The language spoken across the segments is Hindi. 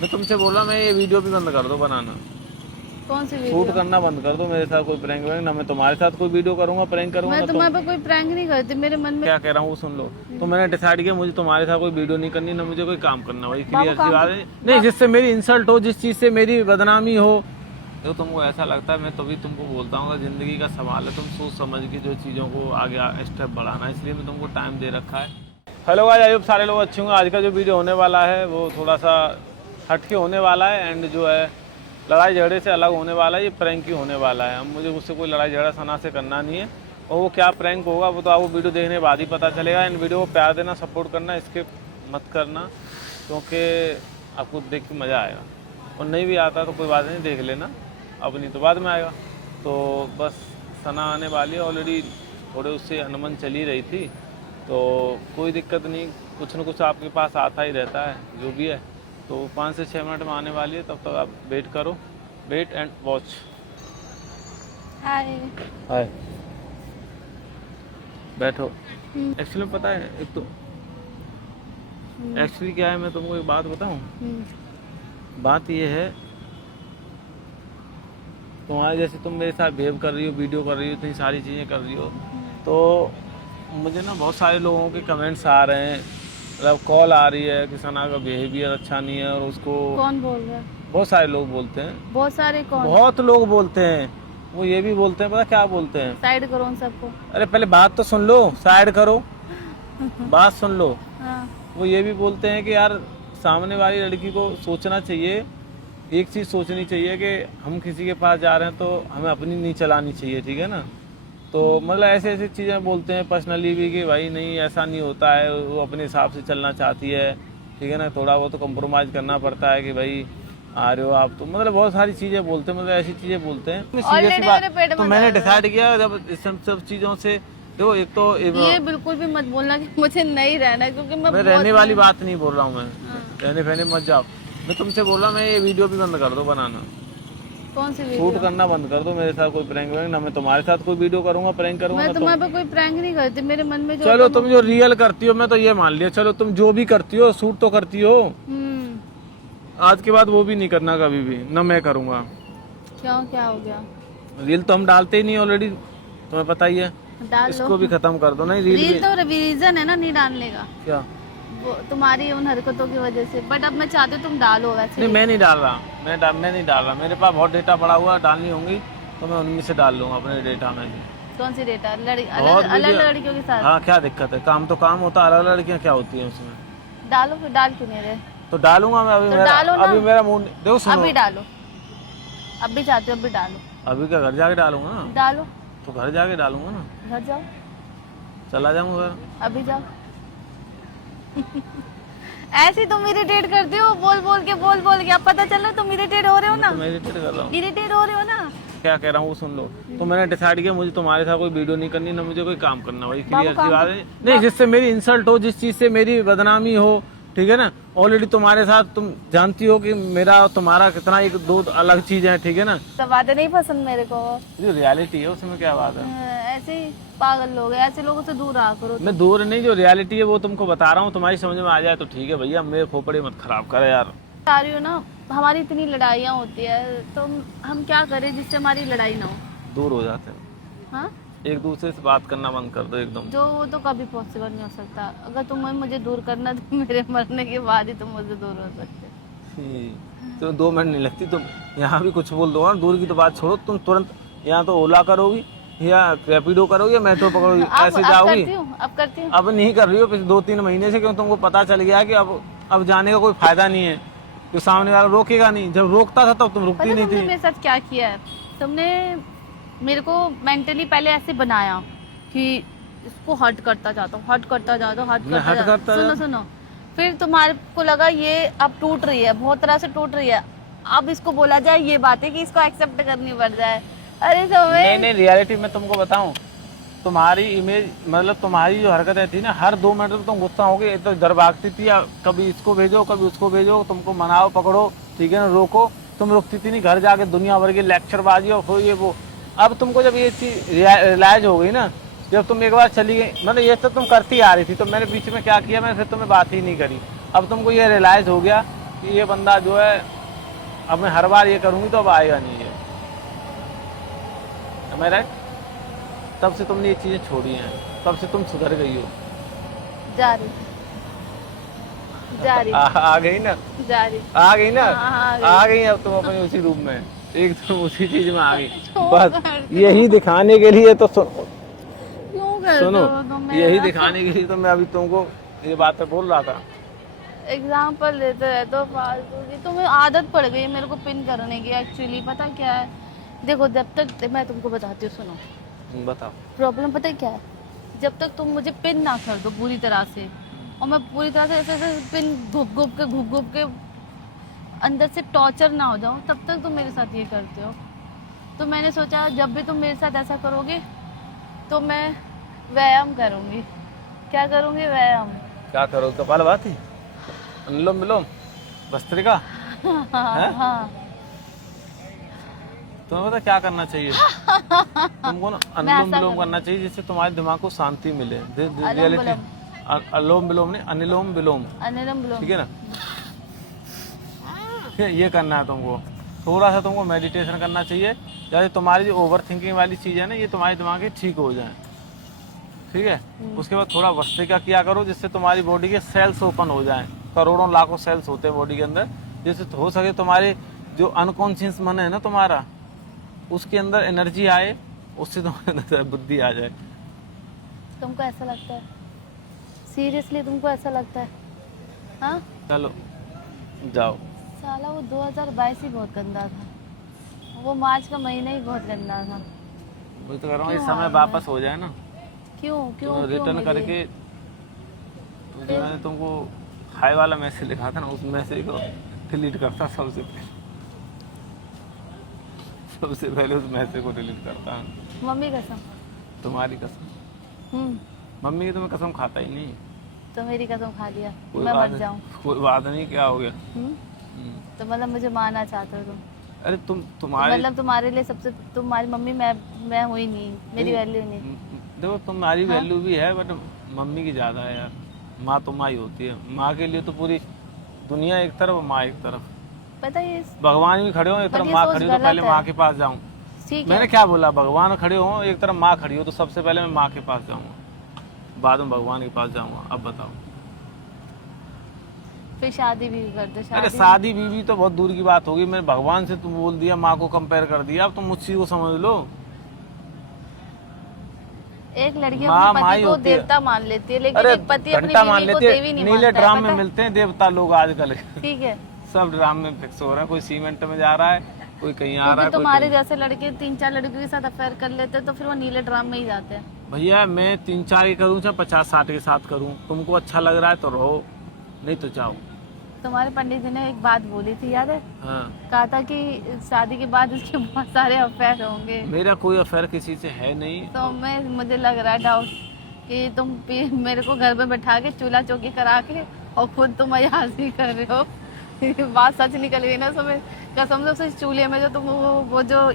मैं तुमसे बोला मैं ये वीडियो भी बंद कर दो बनाना, कौन सी वीडियो? शूट करना बंद कर दो मेरे साथ कोई प्रैंक वैंक ना, मैं तुम्हारे साथ कोई वीडियो करूंगा प्रैंक करूंगा मैं ना। तुम्हारे पे कोई प्रैंक नहीं करती, मेरे मन में क्या कह रहा हूँ वो सुन लो। तो मैंने डिसाइड किया मुझे तुम्हारे साथ कोई वीडियो नहीं करनी, ना मुझे कोई काम करना, भाई क्लियर सी बात है। नहीं जिससे मेरी इंसल्ट हो, जिस चीज से मेरी बदनामी हो, तो तुमको ऐसा लगता है मैं तभी तुमको बोलता हूँ जिंदगी का सवाल है, तुम सोच समझ के जो चीज़ों को आगे स्टेप बढ़ाना, इसलिए मैं तुमको टाइम दे रखा है। हेलो गाइस, आई होप सारे लोग अच्छे होंगे। आज का जो वीडियो होने वाला है वो थोड़ा सा हटके होने वाला है एंड जो है लड़ाई झगड़े से अलग होने वाला है, ये प्रैंक ही होने वाला है। अब मुझे उससे कोई लड़ाई झगड़ा सना से करना नहीं है, और वो क्या प्रैंक होगा वो तो आपको वीडियो देखने के बाद ही पता चलेगा। इन वीडियो को प्यार देना, सपोर्ट करना, स्किप मत करना, क्योंकि आपको देख के मज़ा आएगा। और नहीं भी आता तो कोई बात नहीं, देख लेना, अब नहीं तो बाद में आएगा। तो बस सना आने वाली है, ऑलरेडी थोड़े उससे अनबन चली रही थी, तो कोई दिक्कत नहीं, कुछ न कुछ आपके पास आता ही रहता है जो भी है। तो 5 से 6 मिनट में आने वाली है, तब तक आप वेट करो, वेट एंड वॉच। हाय हाय, बैठो। एक्चुअली पता है, एक तो एक्चुअली क्या है, मैं तुमको एक बात बताऊं। बात ये है, तुम्हारे जैसे तुम मेरे साथ बिहेव कर रही हो, वीडियो कर रही हो, इतनी सारी चीज़ें कर रही हो, तो मुझे ना बहुत सारे लोगों के कमेंट्स आ रहे हैं, मतलब कॉल आ रही है कि सना का बिहेवियर अच्छा नहीं है, और उसको कौन बोल रहा है? बहुत सारे लोग बोलते हैं, बहुत सारे कौन? बहुत लोग बोलते हैं। वो ये भी बोलते हैं, पता क्या बोलते हैं? साइड करो उन सबको। अरे पहले बात तो सुन लो, साइड करो, बात सुन लो। हाँ। वो ये भी बोलते हैं कि यार सामने वाली लड़की को सोचना चाहिए, एक चीज़ सोचनी चाहिए कि हम किसी के पास जा रहे हैं तो हमें अपनी नहीं चलानी चाहिए, ठीक है ना। तो मतलब ऐसे ऐसे चीज़ें बोलते हैं पर्सनली भी कि भाई नहीं ऐसा नहीं होता है, वो अपने हिसाब से चलना चाहती है, ठीक है ना, थोड़ा बहुत तो कम्प्रोमाइज़ करना पड़ता है कि भाई आ रहे हो आप, तो मतलब बहुत सारी चीज़ें बोलते हैं, मतलब ऐसी चीज़ें बोलते हैं। सीरियस बात, तो मैंने डिसाइड किया जब इस सब चीज़ों से, देखो एक तो ये बिल्कुल भी मत बोलना कि मुझे नहीं रहना है, क्योंकि मैं रहने वाली बात नहीं बोल रहा हूँ मैं, रहने फहने मत जाओ। मैं तुमसे बोल रहा मैं ये वीडियो भी बंद कर दो बनाना, कौन सी वीडियो? शूट करना बंद कर दो मेरे साथ कोई प्रैंक वैंक ना, मैं तुम्हारे साथ कोई वीडियो करूंगा प्रैंक करूंगा मैं ना। तुम्हारे पे कोई प्रैंक नहीं करती, मेरे मन में जो चलो तुम जो रियल करती हो मैं तो ये मान लिया, चलो तुम जो भी करती हो शूट तो करती हो, आज के बाद वो भी नहीं करना कभी भी, ना मैं करूंगा। क्यों, क्या हो गया? रील तो हम डालते ही नहीं ऑलरेडी, तुम्हें पता ही है। डाल इसको भी खत्म कर दो। नहीं रील तो रीजन है ना नहीं डालने का, क्या, वो तुम्हारी उन हरकतों की वजह से, बट अब मैं चाहती हूँ तुम डालो वैसे। नहीं मैं नहीं डाल रहा, मैं नहीं डाल रहा, मेरे पास बहुत डेटा पड़ा हुआ है, डालनी होंगी तो मैं उनमें से डाल लूंगा अपने डेटा में। कौन सी डेटा? अलग लड़कियों के साथ? हाँ क्या दिक्कत है, काम तो काम होता है, अलग लड़कियाँ क्या होती है उसमें। डालो, फिर डाल क्यों नहीं रहे? तो डालूंगा मैं, तो डालो ना। अभी मेरा मूड, देखो सुनो, अभी डालो, अभी चाहती हो अभी डालो। अभी क्या घर जाके डालूंगा ना, डालो, तो घर जाके डालूंगा ना, घर जाओ, चला जाऊंगा घर। अभी जाओ। ऐसे तुम इरिटेट करते हो, बोल बोल के अब पता चल रहा तुम इरिटेट हो रहे हो ना। मैं इरिटेट कर रहा हूँ, इरिटेट हो रहे हो ना। क्या कह रहा हूँ वो सुन लो। तो मैंने डिसाइड किया मुझे तुम्हारे साथ कोई वीडियो नहीं करनी, ना मुझे कोई काम करना, भाई क्लियर सी बात है। नहीं जिससे मेरी इंसल्ट हो, जिस चीज से मेरी बदनामी हो, ठीक है ना। ऑलरेडी तुम्हारे साथ तुम जानती हो कि मेरा और तुम्हारा कितना एक दो अलग चीज है, ठीक है ना। सब बातें नहीं पसंद मेरे को, जो रियलिटी है उसमें क्या बात है। ऐसे ही पागल लोग हैं, ऐसे लोगों से दूर रहा करो। मैं दूर नहीं, जो रियलिटी है वो तुमको बता रहा हूँ, तुम्हारी समझ में आ जाए तो ठीक है भैया, मेरे खोपड़े मत खराब करे यार। बता रही हो ना, हमारी इतनी लड़ाइयाँ होती है, तो हम क्या करें जिससे हमारी लड़ाई ना हो? दूर हो जाते हैं, हाँ, एक दूसरे से बात करना बंद कर दो एकदम। जो वो तो कभी पॉसिबल नहीं हो सकता। अगर तुम्हें मुझे दूर करना तो मेरे मरने के बाद ही तुम मुझसे दूर हो सकते। तो 2 मिनट नहीं लगती, तुम यहाँ भी कुछ बोल दो ना, दूर की तो बात छोड़ो, तुम तुरंत यहाँ तो ओला करोगी या रैपिडो करोगी या मेट्रो पकड़ोगी, ऐसे जाओगी। अब करती हूँ। अब नहीं कर रही हो पिछले 2-3 महीने से, क्यों तुमको पता चल गया कि अब जाने का कोई फायदा नहीं है, तो सामने वाला रोकेगा नहीं। जब रोकता था तब तुम रुकती नहीं थी। मेरे साथ क्या किया है तुमने? मेरे को मेंटली पहले ऐसे बनाया कि इसको हर्ट करता जाता हूँ, हर्ट करता जाता हूँ। सुनो, फिर तुम्हारे को लगा ये अब टूट रही है, बहुत तरह से टूट रही है, अब इसको बोला जाए ये बात है कि इसको एक्सेप्ट करनी पड़ जाए। अरे नहीं रियलिटी में तुमको बताऊं, तुम्हारी इमेज मतलब तुम्हारी जो हरकतें थी ना, हर 2 मिनट में तुम गुस्सा हो गए, तो डर भागती थी, या कभी इसको भेजो कभी उसको भेजो, तुमको मनाओ पकड़ो, ठीक है ना, रोको, तुम रुकती थी नहीं, घर जाके दुनिया भर की लेक्चरबाजी और हो ये वो। अब तुमको जब ये चीज रियलाइज हो गई ना, जब तुम एक बार चली गई, मतलब ये तो तुम करती आ रही थी, तो मैंने बीच में क्या किया, मैंने फिर तुम्हें बात ही नहीं करी। अब तुमको ये रियलाइज हो गया कि ये बंदा जो है अब मैं हर बार ये करूंगी तो अब आएगा नहीं है। Am I right? तब से तुमने ये चीजें छोड़ी हैं, तब से तुम सुधर गई हो। जा रही आ गई ना, जा रही आ गई ना, हाँ, आ गई अब तुम अपने उसी रूप में, एक तुम उसी चीज में आ गई। क्यों बस करते यही दिखाने के लिए तो क्यों करते सुनो, हो तुम मेरा? यही दिखाने के लिए तो मैं अभी तुमको ये बातें बोल रहा था। एग्जाम्पल लेते रहते हो फालतू की। तुम्हें आदत पड़ गई है मेरे को पिन करने की। एक्चुअली पता क्या है, देखो जब तक मैं तुमको बताती हूँ, सुनो बताओ। प्रॉब्लम पता है क्या है, जब तक तुम मुझे पिन ना कर दो पूरी तरह से, और मैं पूरी तरह से ऐसे ऐसे पिन घुप घुप के अंदर से टॉर्चर ना हो जाऊँ, तब तक तुम मेरे साथ ये करते हो। तो मैंने सोचा जब भी तुम मेरे साथ ऐसा करोगे तो मैं व्यायाम करूँगी। क्या करूँगी? व्यायाम। क्या करो? कपाल बात ही, अनुलोम विलोम, भस्त्रिका। हाँ तुम्हें पता क्या करना चाहिए? तुमको ना अनुलोम ऐसा विलोम करना चाहिए, जिससे तुम्हारे दिमाग को शांति मिले। अनुलोम विलोम नहीं, अनिलोम विलोम, अनुलोम विलोम। ठीक है ना? ये करना है तुमको। थोड़ा सा तुमको मेडिटेशन करना चाहिए, जैसे तुम्हारी जो ओवर थिंकिंग वाली चीज है ना, ये तुम्हारे दिमाग की ठीक हो जाए, ठीक है? उसके बाद थोड़ा भस्त्रिका किया करो, जिससे तुम्हारी बॉडी के सेल्स ओपन हो जाएं। करोड़ों लाखों सेल्स होते हैं बॉडी के अंदर, जिससे हो सके तुम्हारे जो अनकॉन्शियस मन है ना तुम्हारा, उसके अंदर एनर्जी आए, उससे तुम्हारे अंदर बुद्धि आ जाए। तुमको ऐसा लगता है? सीरियसली तुमको ऐसा लगता है? हाँ चलो जाओ। साला वो 2022 ही बहुत गंदा था, वो मार्च का महीना ही बहुत गंदा था। वही तो कह रहा हूँ, इस क्यों समय आया वापस हो जाए ना, क्यों क्यों क्यों रिटर्न मेरे करके। तो जो मैंने तुमको हाई वाला मैसेज लिखा था ना, उस मैसेज को डिलीट करता सबसे पहले। सबसे पहले उस मैसेज को डिलीट करता हूँ। मम्मी कसम। तुम्हारी कसम। हम्म मम्मी की तो मैं कसम खाता ही नहीं। तो मेरी कसम खा लिया कोई मैं बात मर नहीं, जाऊं। कोई बात नहीं, क्या हो गया? तो मतलब मुझे मारना चाहते हो तुम? अरे तो तुम्हारी मतलब तुम्हारे लिए सबसे, तुम्हारी मम्मी मैं हुई नहीं, मेरी वैल्यू नहीं। देखो तुम्हारी हाँ? वैल्यू भी है, बट मम्मी की ज्यादा है यार। माँ तो माँ ही होती है, माँ के लिए तो पूरी दुनिया एक तरफ, माँ एक तरफ। पता है भगवान भी खड़े हो एक तरफ, ये माँ सोच खड़ी हो तो गलत पहले है। माँ के पास जाऊं। ठीक मैंने है, क्या बोला? भगवान खड़े हो एक तरफ, माँ खड़ी हो, तो सबसे पहले मैं माँ के पास जाऊंगा, बाद में भगवान के पास जाऊंगा। अब बताओ। फिर शादी भी कर दो। अरे शादी बीवी तो बहुत दूर की बात होगी। मैंने भगवान से तुम बोल दिया, माँ को कंपेयर कर दिया, अब तुम मुझसे को समझ लो। एक लड़की माँ अपने माँ पति ही को होती है। देवता मान लेती है, लेकिन अरे एक पति अपनी घंटा मान बीवी को लेती देवी है, नहीं नीले मानता है, ड्राम में पता है? मिलते हैं देवता लोग आजकल। ठीक है, सब ड्राम में फिक्स हो रहा है, कोई सीमेंट में जा रहा है, कोई कहीं आ रहा क्योंकि है, कोई तुम्हारे कहीं। जैसे लड़के 3-4 लड़कियों के साथ अफेयर कर लेते हैं, तो फिर वो नीले ड्राम में ही जाते हैं। भैया मैं 3-4 ही करूँ चाहे 50-60 के साथ करूँ, तुमको अच्छा लग रहा है तो रहो, नहीं तो जाओ। तुम्हारे पंडित जी ने एक बात बोली थी, याद है? हाँ, कहा था कि शादी के बाद इसके बहुत सारे अफेयर होंगे। मेरा कोई अफेयर किसी से है नहीं। तो मुझे लग रहा है डाउट कि तुम मेरे को घर में बैठा के चूल्हा चौकी करा के और खुद तुम अयाजी कर रहे हो। ये बात सच निकल गई ना समय कसम से। उस चूल्हे में जो तुम वो जो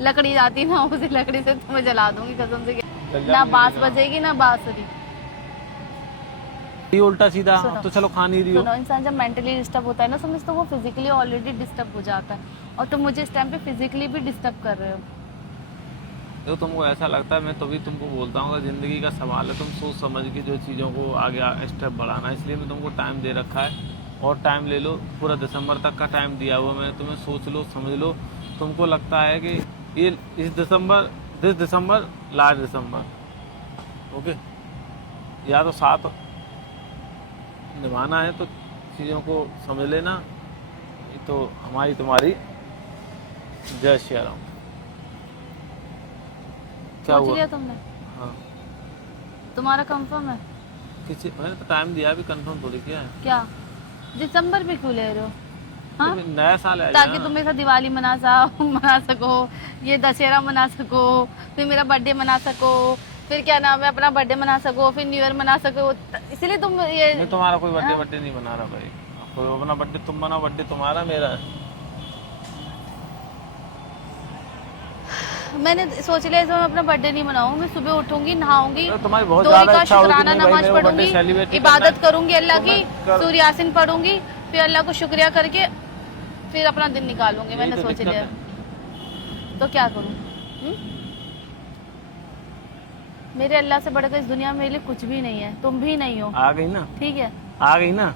लकड़ी जाती ना, उसी लकड़ी से तुम्हें जला दूंगी कसम से। ना बांस बजेगी ना बांसुरी। ये उल्टा सीधा सुनो। तो चलो खान ही रही हो। सुनो, इंसान जब मेंटली डिस्टर्ब होता है ना समझ, तो वो फिजिकली ऑलरेडी डिस्टर्ब हो जाता है, और तुम मुझे इस टाइम पे फिजिकली भी डिस्टर्ब कर रहे हो। तो तुमको ऐसा लगता है, मैं तो भी तुमको बोलता हूँ, जिंदगी का सवाल है, तुम सोच समझ के जो चीज़ों को आगे स्टेप बढ़ाना, इसलिए मैं तुमको टाइम दे रखा है। और टाइम ले लो, पूरा दिसंबर तक का टाइम दिया हुआ मैंने तुम्हें, सोच लो समझ लो। तुमको लगता है कि ये this December last December, okay, या तो साथ निभाना है तो चीज़ों को समझ लेना, नहीं तो हमारी तुम्हारी जय श्री राम। क्या सोच हुआ? लिया तुमने? हाँ, तुम्हारा कंफर्म है? किसी मैंने तो टाइम दिया, अभी कंफर्म थोड़ी किया है। क्या दिसंबर भी क्यों ले रहे हो? हाँ? तो नया साल है ताकि तुम मेरे साथ दिवाली मना सको, ये दशहरा मना सको, फिर मेरा बर्थडे मना सको, फिर क्या नाम है अपना बर्थडे मना सको, फिर न्यू ईयर मना सको। इसीलिए तुम ये मैं तुम्हारा कोई बर्थडे नहीं बना रहा भाई। कोई अपना बर्थडे तुम बनाओ, बर्थडे तुम्हारा मेरा है। मैंने सोच लिया इस बार मैं अपना बर्थडे नहीं मनाऊंगी। मैं सुबह उठूंगी, नहाऊंगी, तुम्हारी बहुत दोरी ज्यादा का इच्छा होगी शुक्राना कि नहीं भाई नमाज मेरा बर्थडे पढ़ूंगी, सेलिब्रेट इबादत करूंगी अल्लाह की, कर- सूर्य यासीन पढ़ूंगी, फिर अल्लाह को शुक्रिया करके फिर अपना दिन निकालूंगी। यही मैंने तो सोच दिक्कत लिया। है। तो क्या करूं? मेरे अल्लाह से बढ़कर इस दुनिया में मेरे लिए कुछ भी नहीं है, तुम भी नहीं हो। आ गई ना, ठीक है, आ गई ना,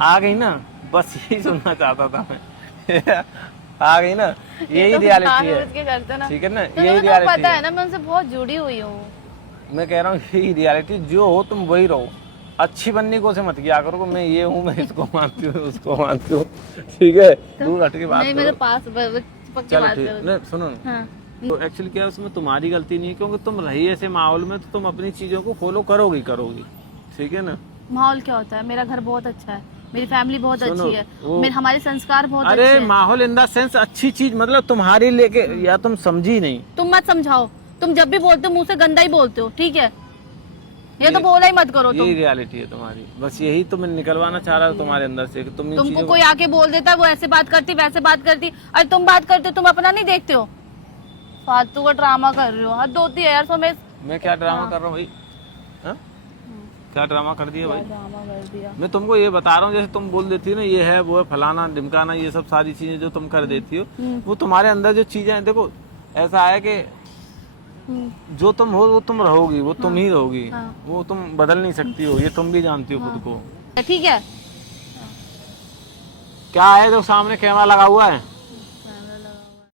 आ गई ना, बस यही सुनना चाहता था मैं। आ गई ना, यही तो रियलिटी है, उसके करते ना। ठीक है ना, तो यही तुम्हें तो पता रियलिटी है है। ना, मैं उनसे बहुत जुड़ी हुई हूँ। मैं कह रहा हूँ यही रियलिटी, जो हो तुम वही रहो, अच्छी बनने को से मत किया करो, मैं ये हूँ, मैं इसको मानती हूँ, उसको मानती हूँ, ठीक है, दूर हट के बात नहीं, मेरे करो। पास चिपक के चलो बात ठीक, करो। नहीं सुनो ना, हाँ, तो एक्चुअली क्या है, उसमें तुम्हारी गलती नहीं है, क्योंकि तुम रही ऐसे माहौल में तो तुम अपनी चीजों को फॉलो करोगी करोगी, ठीक है ना। माहौल क्या होता है? मेरा घर बहुत अच्छा है, मेरी फैमिली बहुत सुनो, अच्छी है, वो- हमारे संस्कार बहुत अरे अच्छे हैं। माहौल इन द सेंस अच्छी चीज, मतलब तुम्हारी लेके, या तुम समझी नहीं। तुम मत समझाओ, तुम जब भी बोलते हो मुंह से गंदा ही बोलते हो, ठीक है? ये तो बोला ही मत करो तुम। यही रियलिटी है तुम्हारी, बस यही तो मैं निकलवाना चाह रहा था तुम्हारे अंदर से कि तुम इन तुमको चीजों कोई आके बोल देता वो ऐसे बात करती वैसे बात करती, और तुम बात करते हो, तुम अपना नहीं देखते हो, फालतू का ड्रामा कर रहे हो। हद होती है यार। सो मैं क्या ड्रामा कर रहा हूँ भाई? हाँ? क्या ड्रामा कर दिया भाई? ड्रामा कर दिया। मैं तुमको ये बता रहा हूँ, जैसे तुम बोल देती हो ना, ये है वो है, फलाना ढिमकाना, ये सब सारी चीजें जो तुम कर देती हो, वो तुम्हारे अंदर जो चीजें हैं, देखो ऐसा है कि जो तुम हो वो तुम रहोगी, वो तुम ही रहोगी, वो तुम बदल नहीं सकती हो, ये तुम भी जानती हो खुद को। ठीक है। क्या है जो सामने कैमरा लगा हुआ है?